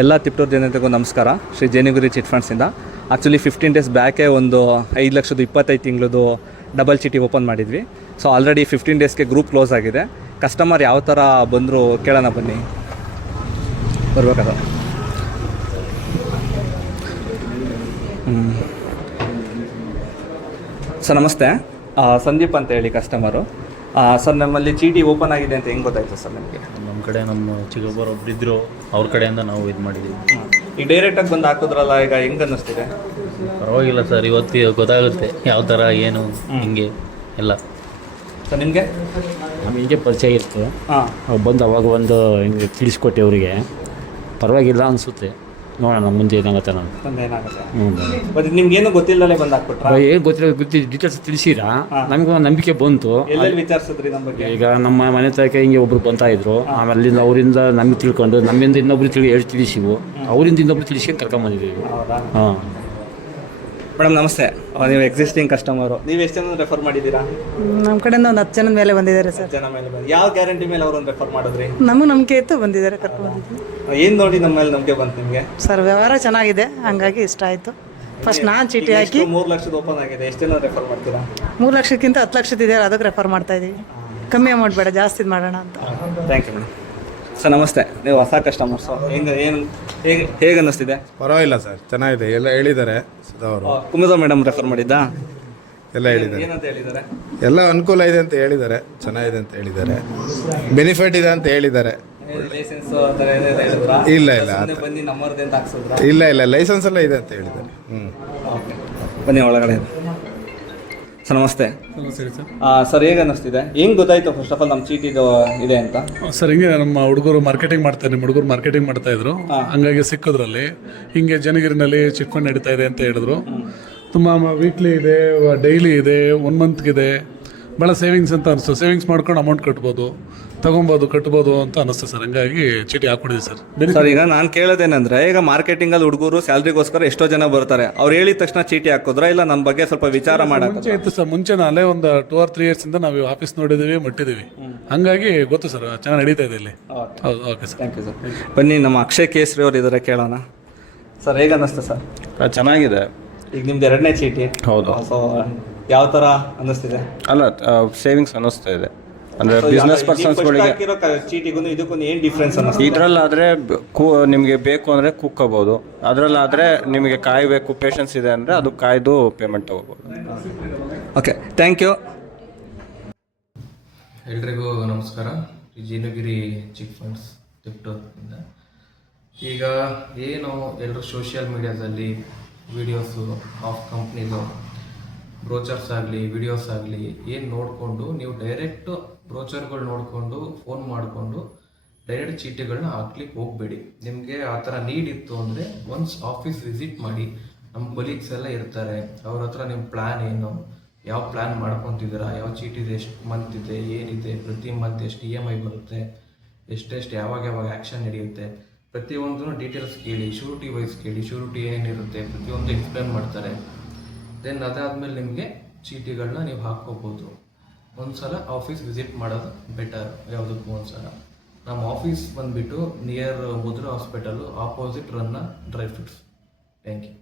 ಎಲ್ಲ ತಿಪ್ಟೂರು ಜನತೆಗೂ ನಮಸ್ಕಾರ. Shri ಜೇನುಗಿರಿ chit ಫಂಡ್ಸಿಂದ actually 15 days ಬ್ಯಾಕೇ ಒಂದು 5,25,000 ತಿಂಗಳದು ಡಬಲ್ ಚೀಟಿ ಓಪನ್ ಮಾಡಿದ್ವಿ. ಸೊ ಆಲ್ರೆಡಿ 15 ಡೇಸ್ಗೆ ಗ್ರೂಪ್ ಕ್ಲೋಸ್ ಆಗಿದೆ. ಕಸ್ಟಮರ್ ಯಾವ ಥರ ಬಂದರೂ ಕೇಳೋಣ ಬನ್ನಿ. ಬರ್ಬೇಕಾದ ಸರ್ ನಮಸ್ತೆ. ಸಂದೀಪ್ ಅಂತ ಹೇಳಿ ಕಸ್ಟಮರು. ಸರ್ ನಮ್ಮಲ್ಲಿ ಚೀಟಿ ಓಪನ್ ಆಗಿದೆ ಅಂತ ಹೆಂಗೆ ಗೊತ್ತಾಯ್ತು ಸರ್ ನಿಮಗೆ? ನಮ್ಮ ಕಡೆ ನಮ್ಮ ಚಿಕ್ಕಬ್ಬರು ಒಬ್ಬರಿದ್ದರು, ಅವ್ರ ಕಡೆಯಿಂದ ನಾವು ಇದು ಮಾಡಿದ್ದೀವಿ. ಈಗ ಡೈರೆಕ್ಟಾಗಿ ಬಂದು ಹಾಕಿದ್ರಲ್ಲ, ಈಗ ಹೆಂಗೆ ಅನ್ನಿಸ್ತಿದೆ? ಪರವಾಗಿಲ್ಲ ಸರ್, ಇವತ್ತು ಗೊತ್ತಾಗುತ್ತೆ ಯಾವ ಥರ ಏನು ಹಿಂಗೆ ಎಲ್ಲ. ಸರ್ ನಿಮಗೆ ನಮಗೆ ಪರಿಚಯ ಇತ್ತು, ಬಂದು ಅವಾಗ ಒಂದು ಹಿಂಗೆ ತಿಳಿಸ್ಕೊಟ್ಟೆ ಅವರಿಗೆ. ಪರವಾಗಿಲ್ಲ ಅನಿಸುತ್ತೆ, ನೋಡೋಣ ಮುಂದೆ ಏನಾಗುತ್ತೆ ನಾನು. ಬಟ್ ನಿಮ್ಗೇನು ಗೊತ್ತಿಲ್ಲಲೇ ಬಂದು ಹಾಕ್ಬಿಟ್ರಾ? ಏನು ಗೊತ್ತಿಲ್ಲ, ಡೀಟೇಲ್ಸ್ ತಿಳಿಸಿರಾ ನಮಗೂ ನಂಬಿಕೆ ಬಂತು. ವಿಚಾರಿಸಿದ್ರಿ ನಮ್ಮ ಬಗ್ಗೆ? ಈಗ ನಮ್ಮ ಮನೆ ತನಕ ಹಿಂಗೆ ಒಬ್ರು ಬರ್ತಾ ಇದ್ರು, ಆಮೇಲೆ ಅವರಿಂದ ನಮಗೆ ತಿಳ್ಕೊಂಡು ನಮ್ಮಿಂದ ಇನ್ನೊಬ್ರು ತಿಳಿಸಿವು, ಅವರಿಂದ ಇನ್ನೊಬ್ರು ತಿಳಿಸ್ಕೊಂಡು ಕರ್ಕೊಂಬಂದಿದ್ದೀವಿ. ಹಾಂ ಮೇಡಮ್ ನಮಸ್ತೆ. ನೀವು ಎಕ್ಸಿಸ್ಟಿಂಗ್ ಕಸ್ಟಮರು, ನೀವು ಎಷ್ಟು ಜನ ರೆಫರ್ ಮಾಡಿದ್ದೀರಾ? ನಮ್ಮ ಕಡೆಯಿಂದ ಒಂದು 10 ಜನದ ಮೇಲೆ ಬಂದಿದ್ದಾರೆ ಸರ್. 10 ಜನ ಮೇಲೆ ಬಂದು ಯಾವ ಗ್ಯಾರಂಟಿ ಮೇಲೆ ಅವ್ರನ್ನ ರೆಫರ್ ಮಾಡಿದ್ರಿ? ನಮಗೂ ನಂಬಿಕೆ ಇತ್ತು, ಬಂದಿದ್ದಾರೆ, ಕರ್ಕೊಂಡು ಬಂದಿದ್ವಿ. ಏನು ನೋಡಿ ನಮ್ಮ ಮೇಲೆ ನಂಬಿಕೆ ಬಂತು ನಿಮಗೆ? ಸರ್ ವ್ಯವಹಾರ ಚೆನ್ನಾಗಿದೆ, ಹಂಗಾಗಿ ಇಷ್ಟ ಆಯಿತು. ಫಸ್ಟ್ ನಾನು ಚೀಟಿ ಹಾಕಿ 3 ಲಕ್ಷದ ಓಪನ್ ಆಗಿದೆ. ಎಷ್ಟು ಜನ ರೆಫರ್ ಮಾಡ್ತೀರಾ? 3 ಲಕ್ಷಕ್ಕಿಂತ 10 ಲಕ್ಷದ ಇದೆ, ಅದಕ್ಕೆ ರೆಫರ್ ಮಾಡ್ತಾ ಇದ್ದೀವಿ. ಕಮ್ಮಿ ಅಮೌಂಟ್ ಬೇಡ, ಜಾಸ್ತಿ ಮಾಡೋಣ ಅಂತ. Thank you madam. ಸರ್ ನಮಸ್ತೆ. ನೀವು ಹೊಸ ಕಸ್ಟಮರ್ಸು, ಹೇಗೆ ಅನ್ನಿಸ್ತಿದೆ? ಪರವಾಗಿಲ್ಲ ಸರ್, ಚೆನ್ನಾಗಿದೆ. ಎಲ್ಲ ಹೇಳಿದ್ದಾರೆ ಅವರು. ಕುಮುದ ಮೇಡಮ್ ರೆಫರ್ ಮಾಡಿದ್ದಾ? ಎಲ್ಲ ಹೇಳಿದ್ದಾರೆ. ಏನಂತ ಹೇಳಿದ್ದಾರೆ? ಎಲ್ಲ ಅನುಕೂಲ ಇದೆ ಅಂತ ಹೇಳಿದ್ದಾರೆ, ಚೆನ್ನಾಗಿದೆ ಅಂತ ಹೇಳಿದ್ದಾರೆ, ಬೆನಿಫಿಟ್ ಇದೆ ಅಂತ ಹೇಳಿದ್ದಾರೆ. ಇಲ್ಲ ಇಲ್ಲ ಇಲ್ಲ ಇಲ್ಲ ಲೈಸೆನ್ಸ್ ಎಲ್ಲ ಇದೆ ಅಂತ ಹೇಳಿದ್ದಾರೆ. ಬನ್ನಿ ಒಳಗಡೆ. ಸರ್ ನಮಸ್ತೆ. ಸರ್ ಹೇಗೆ ಅನ್ನಿಸ್ತಿದೆ? ಹೆಂಗೆ ಗೊತ್ತಾಯ್ತು ಫಸ್ಟ್ ಆಫ್ ಆಲ್ ನಮ್ಮ ಚೀಟಿದು ಇದೆ ಅಂತ? ಸರ್ ಹಿಂಗೆ ನಮ್ಮ ಹುಡುಗರು ಮಾರ್ಕೆಟಿಂಗ್ ಮಾಡ್ತಾರೆ, ನಿಮ್ಮ ಹುಡುಗರು ಮಾರ್ಕೆಟಿಂಗ್ ಮಾಡ್ತಾ ಇದ್ರು, ಹಂಗಾಗಿ ಸಿಕ್ಕೋದ್ರಲ್ಲಿ ಹಿಂಗೆ ಜನಗಿರಿನಲ್ಲಿ ಚಿಟ್ ಫಂಡ್ ನಡೀತಾ ಇದೆ ಅಂತ ಹೇಳಿದ್ರು. ತುಂಬ ವೀಕ್ಲಿ ಇದೆ, ಡೈಲಿ ಇದೆ, 1 ಮಂತ್ಗಿದೆ, ಭಾಳ ಸೇವಿಂಗ್ಸ್ ಅಂತ ಅನಿಸ್ತು. ಸೇವಿಂಗ್ಸ್ ಮಾಡ್ಕೊಂಡು ಅಮೌಂಟ್ ಕಟ್ಬೋದು ಅಂತ ಅನಿಸ್ತು ಸರ್. ಹಂಗಾಗಿ ಚೀಟಿ ಹಾಕ್ಬಿಟ್ಟಿದೆ ಸರ್. ಸರ್ ಈಗ ನಾನು ಕೇಳೋದೇನೆಂದರೆ, ಈಗ ಮಾರ್ಕೆಟಿಂಗಲ್ಲಿ ಹುಡುಗರು ಸ್ಯಾಲ್ರಿಗೋಸ್ಕರ ಎಷ್ಟೋ ಜನ ಬರ್ತಾರೆ, ಅವ್ರು ಹೇಳಿದ ತಕ್ಷಣ ಚೀಟಿ ಹಾಕಿದ್ರ ಇಲ್ಲ ನಮ್ಮ ಬಗ್ಗೆ ಸ್ವಲ್ಪ ವಿಚಾರ ಮಾಡೋದು? ಮುಂಚೆ ಇತ್ತು ಸರ್, ಮುಂಚೆನಾಲೇ ಒಂದು 2 or 3 ಇಯರ್ಸಿಂದ ನಾವು ಆಫೀಸ್ ನೋಡಿದ್ದೀವಿ, ಮುಟ್ಟಿದ್ದೀವಿ, ಹಂಗಾಗಿ ಗೊತ್ತು ಸರ್, ಚೆನ್ನಾಗಿ ನಡೀತಾ ಇದೆ ಇಲ್ಲಿ. ಹೌದು, okay sir, thank you sir. ಬನ್ನಿ ನಮ್ಮ ಅಕ್ಷಯ್ ಕೇಸರಿ ಅವ್ರು ಇದ್ದಾರೆ, ಕೇಳೋಣ. ಸರ್ ಹೇಗೆ ಅನ್ನಿಸ್ತು ಸರ್? ಚೆನ್ನಾಗಿದೆ. ಈಗ ನಿಮ್ದು 2ನೇ ಚೀಟಿ. ಹೌದು. ಸೊ ಯಾವ ಥರ ಅನ್ನಿಸ್ತಿದೆ? ಅಲ್ಲ, ಸೇವಿಂಗ್ಸ್ ಅನ್ನಿಸ್ತಾ ಇದೆ. ಅಂದರೆ ಬಿಸ್ನೆಸ್ ಪರ್ಸನ್ಸ್ಗಳಿಗೆ ಚೀಟಿಗೂ ಇದಕ್ಕೂ ಏನು ಡಿಫ್ರೆನ್ಸ್ ಅನ್ನಿಸ್ತು? ಇದರಲ್ಲಾದರೆ ನಿಮಗೆ ಬೇಕು ಅಂದರೆ ಕುಕ್ಕೋಬೋದು, ಅದರಲ್ಲಾದರೆ ನಿಮಗೆ ಕಾಯಬೇಕು, ಪೇಷನ್ಸ್ ಇದೆ ಅಂದರೆ ಅದು ಕಾಯ್ದು ಪೇಮೆಂಟ್ ತೊಗೋಬೋದು. Okay, thank you. ಎಲ್ರಿಗೂ ನಮಸ್ಕಾರ. ಜೇನುಗಿರಿ ಚಿಟ್ ಫಂಡ್ಸ್ ತಿಪ್ಟೂರಿಂದ. ಈಗ ಏನು ಎಲ್ಲರೂ ಸೋಷಿಯಲ್ ಮೀಡಿಯಾದಲ್ಲಿ ವೀಡಿಯೋಸು ಆಫ್ ಕಂಪ್ನಿದು ಬ್ರೋಚರ್ಸ್ ಆಗಲಿ, ವಿಡಿಯೋಸ್ ಆಗಲಿ ಏನು ನೋಡಿಕೊಂಡು ನೀವು ಡೈರೆಕ್ಟ್ ಬ್ರೋಚರ್ಗಳು ನೋಡಿಕೊಂಡು ಫೋನ್ ಮಾಡಿಕೊಂಡು ಡೈರೆಕ್ಟ್ ಚೀಟಿಗಳನ್ನ ಹಾಕ್ಲಿಕ್ಕೆ ಹೋಗಬೇಡಿ. ನಿಮಗೆ ಆ ಥರ ನೀಡ್ ಇತ್ತು ಅಂದರೆ ಒನ್ಸ್ ಆಫೀಸ್ ವಿಸಿಟ್ ಮಾಡಿ. ನಮ್ಮ ಕೊಲೀಗ್ಸ್ ಎಲ್ಲ ಇರ್ತಾರೆ, ಅವ್ರ ಹತ್ರ ನಿಮ್ಮ ಪ್ಲ್ಯಾನ್ ಏನು, ಯಾವ ಪ್ಲ್ಯಾನ್ ಮಾಡ್ಕೊತಿದ್ದೀರಾ, ಯಾವ ಚೀಟಿದೆ, ಎಷ್ಟು ಮಂತ್ ಇದೆ, ಏನಿದೆ, ಪ್ರತಿ ಮಂತ್ ಎಷ್ಟು EMI ಬರುತ್ತೆ, ಎಷ್ಟೆಷ್ಟು ಯಾವಾಗ ಆ್ಯಕ್ಷನ್ ನಡೆಯುತ್ತೆ, ಪ್ರತಿಯೊಂದೂ ಡೀಟೇಲ್ಸ್ ಕೇಳಿ, ಶ್ಯೂರಿಟಿ ವೈಸ್ ಕೇಳಿ, ಶ್ಯೂರಿಟಿ ಏನೇನಿರುತ್ತೆ ಪ್ರತಿಯೊಂದು ಎಕ್ಸ್ಪ್ಲೇನ್ ಮಾಡ್ತಾರೆ. ದೆನ್ ಅದಾದಮೇಲೆ ನಿಮಗೆ ಚೀಟಿಗಳನ್ನ ನೀವು ಹಾಕ್ಕೋಬೋದು. ಒಂದ್ಸಲ ಆಫೀಸ್ ವಿಸಿಟ್ ಮಾಡೋದು ಬೆಟರ್, ಯಾವುದಕ್ಕೂ ಒಂದ್ಸಲ. ನಮ್ಮ ಆಫೀಸ್ ಬಂದುಬಿಟ್ಟು near Mudra hospital opposite Ranna dry fruits. Thank you.